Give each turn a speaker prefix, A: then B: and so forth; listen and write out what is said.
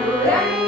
A: adorar.